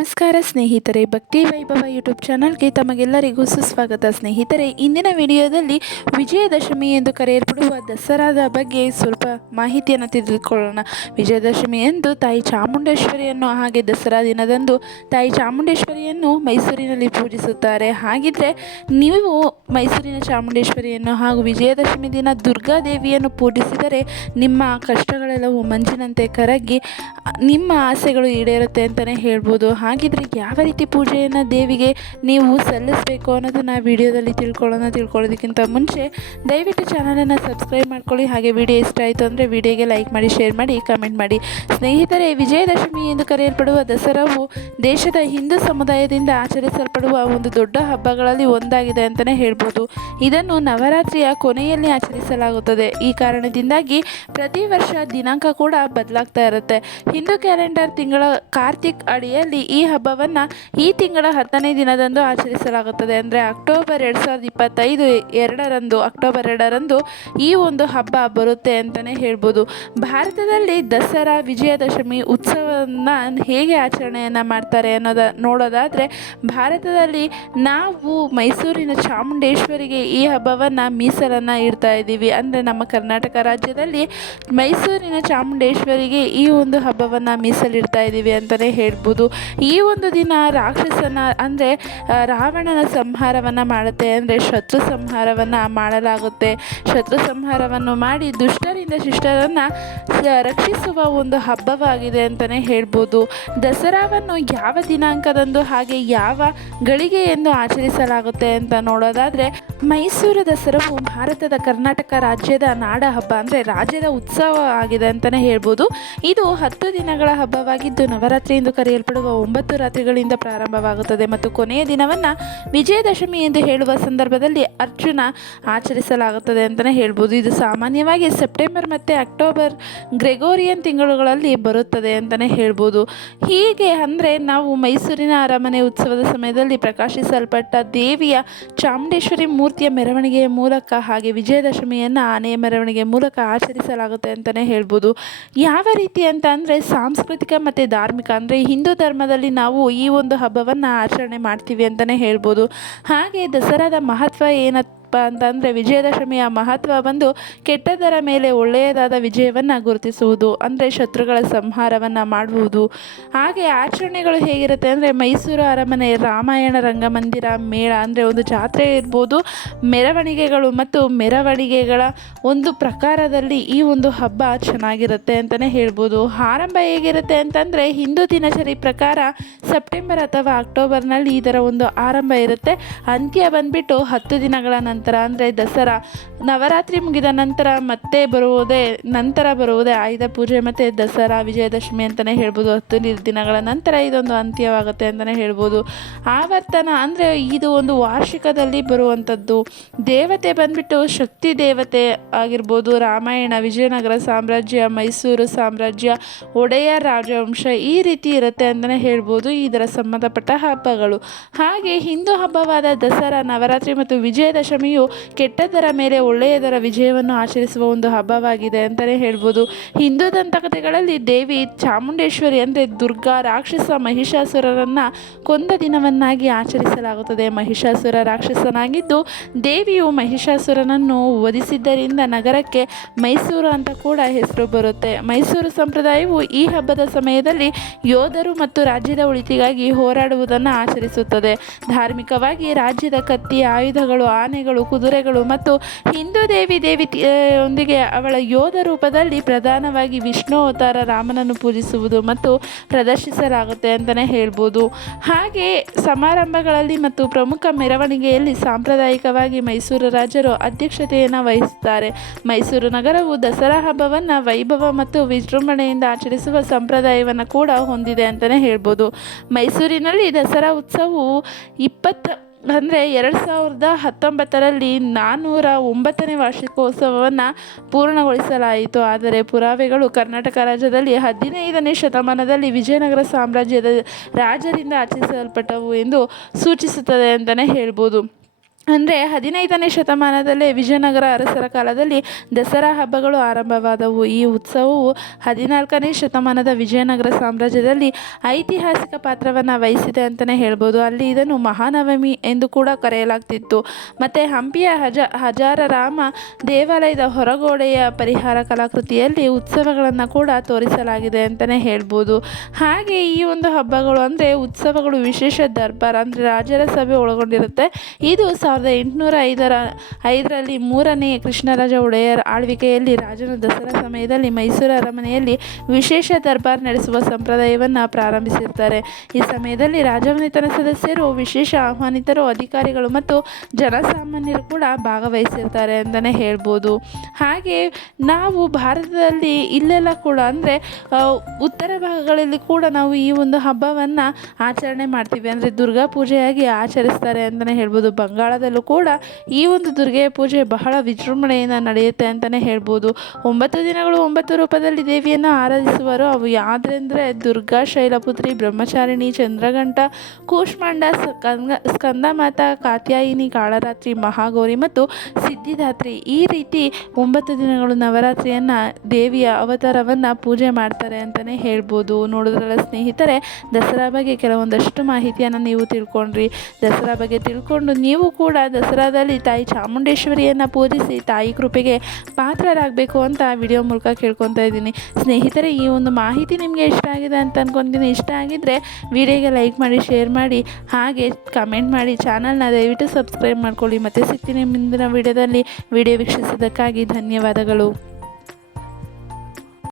ನಮಸ್ಕಾರ ಸ್ನೇಹಿತರೆ, ಭಕ್ತಿ ವೈಭವ ಯೂಟ್ಯೂಬ್ ಚಾನಲ್ಗೆ ತಮಗೆಲ್ಲರಿಗೂ ಸುಸ್ವಾಗತ. ಸ್ನೇಹಿತರೆ, ಇಂದಿನ ವಿಡಿಯೋದಲ್ಲಿ ವಿಜಯದಶಮಿ ಎಂದು ಕರೆಯಲ್ಪಡುವ ದಸರಾದ ಬಗ್ಗೆ ಸ್ವಲ್ಪ ಮಾಹಿತಿಯನ್ನು ತಿಳಿದುಕೊಳ್ಳೋಣ. ವಿಜಯದಶಮಿ ಎಂದು ತಾಯಿ ಚಾಮುಂಡೇಶ್ವರಿಯನ್ನು, ಹಾಗೆ ದಸರಾ ದಿನದಂದು ತಾಯಿ ಚಾಮುಂಡೇಶ್ವರಿಯನ್ನು ಮೈಸೂರಿನಲ್ಲಿ ಪೂಜಿಸುತ್ತಾರೆ. ಹಾಗಿದ್ರೆ ನೀವು ಮೈಸೂರಿನ ಚಾಮುಂಡೇಶ್ವರಿಯನ್ನು ಹಾಗೂ ವಿಜಯದಶಮಿ ದಿನ ದುರ್ಗಾದೇವಿಯನ್ನು ಪೂಜಿಸಿದರೆ ನಿಮ್ಮ ಕಷ್ಟಗಳೆಲ್ಲವೂ ಮಂಜಿನಂತೆ ಕರಗಿ ನಿಮ್ಮ ಆಸೆಗಳು ಈಡೇರುತ್ತೆ ಅಂತಲೇ ಹೇಳ್ಬೋದು. ಹಾಗಿದ್ರೆ ಯಾವ ರೀತಿ ಪೂಜೆಯನ್ನು ದೇವಿಗೆ ನೀವು ಸಲ್ಲಿಸಬೇಕು ಅನ್ನೋದನ್ನು ವಿಡಿಯೋದಲ್ಲಿ ತಿಳ್ಕೊಳ್ಳೋಣ, ತಿಳ್ಕೊಳ್ಳೋದಕ್ಕಿಂತ ಮುಂಚೆ ದಯವಿಟ್ಟು ಚಾನಲನ್ನು ಸಬ್ಸ್ಕ್ರೈಬ್ ಮಾಡ್ಕೊಳ್ಳಿ. ಹಾಗೆ ವಿಡಿಯೋ ಇಷ್ಟ ಆಯಿತು ಅಂದರೆ ವಿಡಿಯೋಗೆ ಲೈಕ್ ಮಾಡಿ, ಶೇರ್ ಮಾಡಿ, ಕಮೆಂಟ್ ಮಾಡಿ. ಸ್ನೇಹಿತರೆ, ವಿಜಯದಶಮಿ ಎಂದು ಕರೆಯಲ್ಪಡುವ ದಸರಾವು ದೇಶದ ಹಿಂದೂ ಸಮುದಾಯದಿಂದ ಆಚರಿಸಲ್ಪಡುವ ಒಂದು ದೊಡ್ಡ ಹಬ್ಬಗಳಲ್ಲಿ ಒಂದಾಗಿದೆ ಅಂತಲೇ ಹೇಳ್ಬೋದು. ಇದನ್ನು ನವರಾತ್ರಿಯ ಕೊನೆಯಲ್ಲಿ ಆಚರಿಸಲಾಗುತ್ತದೆ. ಈ ಕಾರಣದಿಂದಾಗಿ ಪ್ರತಿ ವರ್ಷ ದಿನಾಂಕ ಕೂಡ ಬದಲಾಗ್ತಾ ಇರುತ್ತೆ. ಹಿಂದೂ ಕ್ಯಾಲೆಂಡರ್ ತಿಂಗಳ ಕಾರ್ತಿಕ್ ಅಡಿಯಲ್ಲಿ ಈ ಹಬ್ಬವನ್ನು ಈ ತಿಂಗಳ ಹತ್ತನೇ ದಿನದಂದು ಆಚರಿಸಲಾಗುತ್ತದೆ. ಅಂದರೆ ಅಕ್ಟೋಬರ್ ಎರಡು ಸಾವಿರದ ಇಪ್ಪತ್ತೈದು ಎರಡರಂದು, ಅಕ್ಟೋಬರ್ ಎರಡರಂದು ಈ ಒಂದು ಹಬ್ಬ ಬರುತ್ತೆ ಅಂತಲೇ ಹೇಳ್ಬೋದು. ಭಾರತದಲ್ಲಿ ದಸರಾ, ವಿಜಯದಶಮಿ ಉತ್ಸವವನ್ನು ಹೇಗೆ ಆಚರಣೆಯನ್ನು ಮಾಡ್ತಾರೆ ಅನ್ನೋದ ನೋಡೋದಾದರೆ, ಭಾರತದಲ್ಲಿ ನಾವು ಮೈಸೂರಿನ ಚಾಮುಂಡೇಶ್ವರಿಗೆ ಈ ಹಬ್ಬವನ್ನು ಮೀಸಲನ್ನು ಇಡ್ತಾ ಇದ್ದೀವಿ. ಅಂದರೆ ನಮ್ಮ ಕರ್ನಾಟಕ ರಾಜ್ಯದಲ್ಲಿ ಮೈಸೂರಿನ ಚಾಮುಂಡೇಶ್ವರಿಗೆ ಈ ಒಂದು ಹಬ್ಬವನ್ನು ಮೀಸಲಿಡ್ತಾ ಇದ್ದೀವಿ ಅಂತಲೇ ಹೇಳ್ಬೋದು. ಈ ಒಂದು ದಿನ ರಾಕ್ಷಸನ ಅಂದರೆ ರಾವಣನ ಸಂಹಾರವನ್ನು ಮಾಡುತ್ತೆ ಅಂದರೆ ಶತ್ರು ಸಂಹಾರವನ್ನು ಮಾಡಲಾಗುತ್ತೆ. ಶತ್ರು ಸಂಹಾರವನ್ನು ಮಾಡಿ ದುಷ್ಟರಿಂದ ಶಿಷ್ಟರನ್ನು ರಕ್ಷಿಸುವ ಒಂದು ಹಬ್ಬವಾಗಿದೆ ಅಂತಲೇ ಹೇಳ್ಬೋದು. ದಸರಾವನ್ನು ಯಾವ ದಿನಾಂಕದಂದು ಹಾಗೆ ಯಾವ ಗಳಿಗೆ ಎಂದು ಆಚರಿಸಲಾಗುತ್ತೆ ಅಂತ ನೋಡೋದಾದರೆ, ಮೈಸೂರು ದಸರಾವು ಭಾರತದ ಕರ್ನಾಟಕ ರಾಜ್ಯದ ನಾಡ ಹಬ್ಬ ಅಂದರೆ ರಾಜ್ಯದ ಉತ್ಸವ ಆಗಿದೆ ಅಂತಲೇ ಹೇಳ್ಬೋದು. ಇದು ಹತ್ತು ದಿನಗಳ ಹಬ್ಬವಾಗಿದ್ದು ನವರಾತ್ರಿ ಎಂದು ಕರೆಯಲ್ಪಡುವ ಒಂಬತ್ತು ರಾತ್ರಿಗಳಿಂದ ಪ್ರಾರಂಭವಾಗುತ್ತದೆ ಮತ್ತು ಕೊನೆಯ ದಿನವನ್ನು ವಿಜಯದಶಮಿ ಎಂದು ಹೇಳುವ ಸಂದರ್ಭದಲ್ಲಿ ಅರ್ಜುನ ಆಚರಿಸಲಾಗುತ್ತದೆ ಅಂತಲೇ ಹೇಳ್ಬೋದು. ಇದು ಸಾಮಾನ್ಯವಾಗಿ ಸೆಪ್ಟೆಂಬರ್ ಮತ್ತು ಅಕ್ಟೋಬರ್ ಗ್ರೆಗೋರಿಯನ್ ತಿಂಗಳುಗಳಲ್ಲಿ ಬರುತ್ತದೆ ಅಂತಲೇ ಹೇಳ್ಬೋದು. ಹೀಗೆ ಅಂದರೆ ನಾವು ಮೈಸೂರಿನ ಅರಮನೆ ಉತ್ಸವದ ಸಮಯದಲ್ಲಿ ಪ್ರಕಾಶಿಸಲ್ಪಟ್ಟ ದೇವಿಯ ಚಾಮುಂಡೇಶ್ವರಿ ಮೂರ್ತಿಯ ಮೆರವಣಿಗೆಯ ಮೂಲಕ ಹಾಗೆ ವಿಜಯದಶಮಿಯನ್ನು ಆನೆಯ ಮೆರವಣಿಗೆ ಮೂಲಕ ಆಚರಿಸಲಾಗುತ್ತೆ ಅಂತಲೇ ಹೇಳ್ಬೋದು. ಯಾವ ರೀತಿ ಅಂತ ಅಂದರೆ ಸಾಂಸ್ಕೃತಿಕ ಮತ್ತು ಧಾರ್ಮಿಕ ಅಂದರೆ ಹಿಂದೂ ಧರ್ಮದಲ್ಲಿ ನಾವು ಈ ಒಂದು ಹಬ್ಬವನ್ನು ಆಚರಣೆ ಮಾಡ್ತೀವಿ ಅಂತಲೇ ಹೇಳ್ಬೋದು. ಹಾಗೆ ದಸರಾದ ಮಹತ್ವ ಏನಪ್ಪ ಅಂತಂದರೆ ವಿಜಯದಶಮಿಯ ಮಹತ್ವ ಬಂದು ಕೆಟ್ಟದರ ಮೇಲೆ ಒಳ್ಳೆಯದಾದ ವಿಜಯವನ್ನು ಗುರುತಿಸುವುದು, ಅಂದರೆ ಶತ್ರುಗಳ ಸಂಹಾರವನ್ನು ಮಾಡುವುದು. ಹಾಗೆ ಆಚರಣೆಗಳು ಹೇಗಿರುತ್ತೆ ಅಂದರೆ ಮೈಸೂರು ಅರಮನೆ, ರಾಮಾಯಣ, ರಂಗಮಂದಿರ, ಮೇಳ ಅಂದರೆ ಒಂದು ಜಾತ್ರೆ ಇರ್ಬೋದು. ಮೆರವಣಿಗೆಗಳು ಮತ್ತು ಮೆರವಣಿಗೆಗಳ ಒಂದು ಪ್ರಕಾರದಲ್ಲಿ ಈ ಒಂದು ಹಬ್ಬ ಚೆನ್ನಾಗಿರುತ್ತೆ ಅಂತಲೇ ಹೇಳ್ಬೋದು. ಆರಂಭ ಹೇಗಿರುತ್ತೆ ಅಂತಂದರೆ ಹಿಂದೂ ದಿನಚರಿ ಪ್ರಕಾರ ಸೆಪ್ಟೆಂಬರ್ ಅಥವಾ ಅಕ್ಟೋಬರ್ನಲ್ಲಿ ಇದರ ಒಂದು ಆರಂಭ ಇರುತ್ತೆ. ಅಂತ್ಯ ಬಂದ್ಬಿಟ್ಟು ಹತ್ತು ದಿನಗಳ ನಂತರ ಅಂದರೆ ದಸರಾ ನವರಾತ್ರಿ ಮುಗಿದ ನಂತರ ಮತ್ತೆ ಬರುವುದೇ, ನಂತರ ಬರುವುದೇ ಆಯುಧ ಪೂಜೆ ಮತ್ತು ದಸರಾ, ವಿಜಯದಶಮಿ ಅಂತಲೇ ಹೇಳ್ಬೋದು. ಹತ್ತು ದಿನಗಳ ನಂತರ ಇದೊಂದು ಅಂತ್ಯವಾಗುತ್ತೆ ಅಂತಲೇ ಹೇಳ್ಬೋದು. ಆವರ್ತನ ಅಂದರೆ ಇದು ಒಂದು ವಾರ್ಷಿಕದಲ್ಲಿ ಬರುವಂಥದ್ದು. ದೇವತೆ ಬಂದ್ಬಿಟ್ಟು ಶಕ್ತಿ ದೇವತೆ ಆಗಿರ್ಬೋದು. ರಾಮಾಯಣ, ವಿಜಯನಗರ ಸಾಮ್ರಾಜ್ಯ, ಮೈಸೂರು ಸಾಮ್ರಾಜ್ಯ, ಒಡೆಯರ್ ರಾಜವಂಶ ಈ ರೀತಿ ಇರುತ್ತೆ ಅಂತಲೇ ಹೇಳ್ಬೋದು. ಇದರ ಸಂಬಂಧಪಟ್ಟ ಹಬ್ಬಗಳು. ಹಾಗೆ ಹಿಂದೂ ಹಬ್ಬವಾದ ದಸರಾ, ನವರಾತ್ರಿ ಮತ್ತು ವಿಜಯದಶಮಿಯು ಕೆಟ್ಟದರ ಮೇಲೆ ಒಳ್ಳೆಯದರ ವಿಜಯವನ್ನು ಆಚರಿಸುವ ಒಂದು ಹಬ್ಬವಾಗಿದೆ ಅಂತಲೇ ಹೇಳ್ಬೋದು. ಹಿಂದೂ ದಂತಕಥೆಗಳಲ್ಲಿ ದೇವಿ ಚಾಮುಂಡೇಶ್ವರಿ ಅಂದರೆ ದುರ್ಗಾ ರಾಕ್ಷಸ ಮಹಿಷಾಸುರರನ್ನು ಕೊಂದ ದಿನವನ್ನಾಗಿ ಆಚರಿಸಲಾಗುತ್ತದೆ. ಮಹಿಷಾಸುರ ರಾಕ್ಷಸನಾಗಿದ್ದು ದೇವಿಯು ಮಹಿಷಾಸುರನನ್ನು ವಧಿಸಿದ್ದರಿಂದ ನಗರಕ್ಕೆ ಮೈಸೂರು ಅಂತ ಕೂಡ ಹೆಸರು ಬರುತ್ತೆ. ಮೈಸೂರು ಸಂಪ್ರದಾಯವು ಈ ಹಬ್ಬದ ಸಮಯದಲ್ಲಿ ಯೋಧರು ಮತ್ತು ರಾಜ್ಯದ ಉಳಿತಿಗಾಗಿ ಹೋರಾಡುವುದನ್ನು ಆಚರಿಸುತ್ತದೆ. ಧಾರ್ಮಿಕವಾಗಿ ರಾಜ್ಯದ ಕತ್ತಿ ಆಯುಧಗಳು, ಆನೆಗಳು ಕುದುರೆಗಳು ಮತ್ತು ಹಿಂದೂ ದೇವಿ ದೇವಿ ಒಂದಿಗೆ ಅವಳ ಯೋಧ ರೂಪದಲ್ಲಿ ಪ್ರಧಾನವಾಗಿ ವಿಷ್ಣು ಅವತಾರ ರಾಮನನ್ನು ಪೂಜಿಸುವುದು ಮತ್ತು ಪ್ರದರ್ಶಿಸಲಾಗುತ್ತೆ ಅಂತಲೇ ಹೇಳ್ಬೋದು. ಹಾಗೆ ಸಮಾರಂಭಗಳಲ್ಲಿ ಮತ್ತು ಪ್ರಮುಖ ಮೆರವಣಿಗೆಯಲ್ಲಿ ಸಾಂಪ್ರದಾಯಿಕವಾಗಿ ಮೈಸೂರು ರಾಜರು ಅಧ್ಯಕ್ಷತೆಯನ್ನು ವಹಿಸುತ್ತಾರೆ. ಮೈಸೂರು ನಗರವು ದಸರಾ ಹಬ್ಬವನ್ನು ವೈಭವ ಮತ್ತು ವಿಜೃಂಭಣೆಯಿಂದ ಆಚರಿಸುವ ಸಂಪ್ರದಾಯವನ್ನು ಕೂಡ ಹೊಂದಿದೆ ಅಂತಲೇ ಹೇಳ್ಬೋದು. ಮೈಸೂರಿನಲ್ಲಿ ದಸರಾ ಉತ್ಸವವು ಇಪ್ಪತ್ತು ಅಂದರೆ ಎರಡು ಸಾವಿರದ ಹತ್ತೊಂಬತ್ತರಲ್ಲಿ ನಾನ್ನೂರ ಒಂಬತ್ತನೇ ವಾರ್ಷಿಕೋತ್ಸವವನ್ನು ಪೂರ್ಣಗೊಳಿಸಲಾಯಿತು. ಆದರೆ ಪುರಾವೆಗಳು ಕರ್ನಾಟಕ ರಾಜ್ಯದಲ್ಲಿ ಹದಿನೈದನೇ ಶತಮಾನದಲ್ಲಿ ವಿಜಯನಗರ ಸಾಮ್ರಾಜ್ಯದ ರಾಜರಿಂದ ಆಚರಿಸಲ್ಪಟ್ಟವು ಎಂದು ಸೂಚಿಸುತ್ತದೆ ಅಂತಲೇ ಹೇಳ್ಬೋದು. ಅಂದರೆ ಹದಿನೈದನೇ ಶತಮಾನದಲ್ಲೇ ವಿಜಯನಗರ ಅರಸರ ಕಾಲದಲ್ಲಿ ದಸರಾ ಹಬ್ಬಗಳು ಆರಂಭವಾದವು. ಈ ಉತ್ಸವವು ಹದಿನಾಲ್ಕನೇ ಶತಮಾನದ ವಿಜಯನಗರ ಸಾಮ್ರಾಜ್ಯದಲ್ಲಿ ಐತಿಹಾಸಿಕ ಪಾತ್ರವನ್ನು ವಹಿಸಿದೆ ಅಂತಲೇ ಹೇಳ್ಬೋದು. ಅಲ್ಲಿ ಇದನ್ನು ಮಹಾನವಮಿ ಎಂದು ಕೂಡ ಕರೆಯಲಾಗ್ತಿತ್ತು. ಮತ್ತು ಹಂಪಿಯ ಹಜ ಹಜಾರರಾಮ ದೇವಾಲಯದ ಹೊರಗೋಡೆಯ ಪರಿಹಾರ ಕಲಾಕೃತಿಯಲ್ಲಿ ಉತ್ಸವಗಳನ್ನು ಕೂಡ ತೋರಿಸಲಾಗಿದೆ ಅಂತಲೇ ಹೇಳ್ಬೋದು. ಹಾಗೆ ಈ ಒಂದು ಹಬ್ಬಗಳು ಅಂದರೆ ಉತ್ಸವಗಳು ವಿಶೇಷ ದರ್ಬಾರ್ ಅಂದರೆ ರಾಜರ ಸಭೆ ಒಳಗೊಂಡಿರುತ್ತೆ. ಇದು ಸಾವಿರದ ಎಂಟುನೂರ ಐದರ, ಐದರಲ್ಲಿ ಮೂರನೇ ಕೃಷ್ಣರಾಜ ಒಡೆಯರ್ ಆಳ್ವಿಕೆಯಲ್ಲಿ ರಾಜನ ದಸರಾ ಸಮಯದಲ್ಲಿ ಮೈಸೂರು ಅರಮನೆಯಲ್ಲಿ ವಿಶೇಷ ದರ್ಬಾರ್ ನಡೆಸುವ ಸಂಪ್ರದಾಯವನ್ನು ಪ್ರಾರಂಭಿಸಿರ್ತಾರೆ. ಈ ಸಮಯದಲ್ಲಿ ರಾಜಮನೆತನ ಸದಸ್ಯರು, ವಿಶೇಷ ಆಹ್ವಾನಿತರು, ಅಧಿಕಾರಿಗಳು ಮತ್ತು ಜನಸಾಮಾನ್ಯರು ಕೂಡ ಭಾಗವಹಿಸಿರ್ತಾರೆ ಅಂತಲೇ ಹೇಳ್ಬೋದು. ಹಾಗೆ ನಾವು ಭಾರತದಲ್ಲಿ ಇಲ್ಲೆಲ್ಲ ಕೂಡ ಅಂದರೆ ಉತ್ತರ ಭಾಗಗಳಲ್ಲಿ ಕೂಡ ನಾವು ಈ ಒಂದು ಹಬ್ಬವನ್ನು ಆಚರಣೆ ಮಾಡ್ತೀವಿ. ಅಂದರೆ ದುರ್ಗಾ ಪೂಜೆಯಾಗಿ ಆಚರಿಸ್ತಾರೆ ಅಂತಲೇ ಹೇಳ್ಬೋದು. ಬಂಗಾಳದಲ್ಲೂ ಕೂಡ ಈ ಒಂದು ದುರ್ಗೆಯ ಪೂಜೆ ಬಹಳ ವಿಜೃಂಭಣೆಯಿಂದ ನಡೆಯುತ್ತೆ ಅಂತಲೇ ಹೇಳ್ಬೋದು. ಒಂಬತ್ತು ದಿನಗಳು ಒಂಬತ್ತು ರೂಪದಲ್ಲಿ ದೇವಿಯನ್ನು ಆರಾಧಿಸುವರು. ಅವು ಯಾವುದೆಂದರೆ ದುರ್ಗಾ, ಶೈಲಪುತ್ರಿ, ಬ್ರಹ್ಮಚಾರಿಣಿ ಚಂದ್ರಘಂಠ ಕೂಷ್ಮಾಂಡ, ಸ್ಕಂದ, ಸ್ಕಂದಮಾತ, ಕಾತ್ಯಾಯಿನಿ, ಕಾಳರಾತ್ರಿ, ಮಹಾಗೌರಿ ಮತ್ತು ಸಿದ್ಧಿದಾತ್ರಿ. ಈ ರೀತಿ ಒಂಬತ್ತು ದಿನಗಳು ನವರಾತ್ರಿಯನ್ನು ದೇವಿಯ ಅವತಾರವನ್ನು ಪೂಜೆ ಮಾಡ್ತಾರೆ ಅಂತಲೇ ಹೇಳ್ಬೋದು. ನೋಡಿದ್ರಲ್ಲ ಸ್ನೇಹಿತರೆ, ದಸರಾ ಬಗ್ಗೆ ಕೆಲವೊಂದಷ್ಟು ಮಾಹಿತಿಯನ್ನು ನೀವು ತಿಳ್ಕೊಂಡ್ರಿ. ದಸರಾ ಬಗ್ಗೆ ತಿಳ್ಕೊಂಡು ನೀವು ಕೂಡ ದಸರಾದಲ್ಲಿ ತಾಯಿ ಚಾಮುಂಡೇಶ್ವರಿಯನ್ನು ಪೂಜಿಸಿ ತಾಯಿ ಕೃಪೆಗೆ ಪಾತ್ರರಾಗಬೇಕು ಅಂತ ವಿಡಿಯೋ ಮೂಲಕ ಕೇಳ್ಕೊತಾ ಇದ್ದೀನಿ. ಸ್ನೇಹಿತರೆ, ಈ ಒಂದು ಮಾಹಿತಿ ನಿಮಗೆ ಇಷ್ಟ ಆಗಿದೆ ಅಂತ ಅಂದ್ಕೊತೀನಿ ಇಷ್ಟ ಆಗಿದ್ದರೆ ವಿಡಿಯೋಗೆ ಲೈಕ್ ಮಾಡಿ, ಶೇರ್ ಮಾಡಿ, ಹಾಗೆ ಕಮೆಂಟ್ ಮಾಡಿ, ಚಾನಲ್ನ ದಯವಿಟ್ಟು ಸಬ್ಸ್ಕ್ರೈಬ್ ಮಾಡ್ಕೊಳ್ಳಿ. ಮತ್ತೆ ಸಿಗ್ತೀನಿ ಮುಂದಿನ ವಿಡಿಯೋದಲ್ಲಿ. ವಿಡಿಯೋ ವೀಕ್ಷಿಸೋದಕ್ಕಾಗಿ ಧನ್ಯವಾದಗಳು.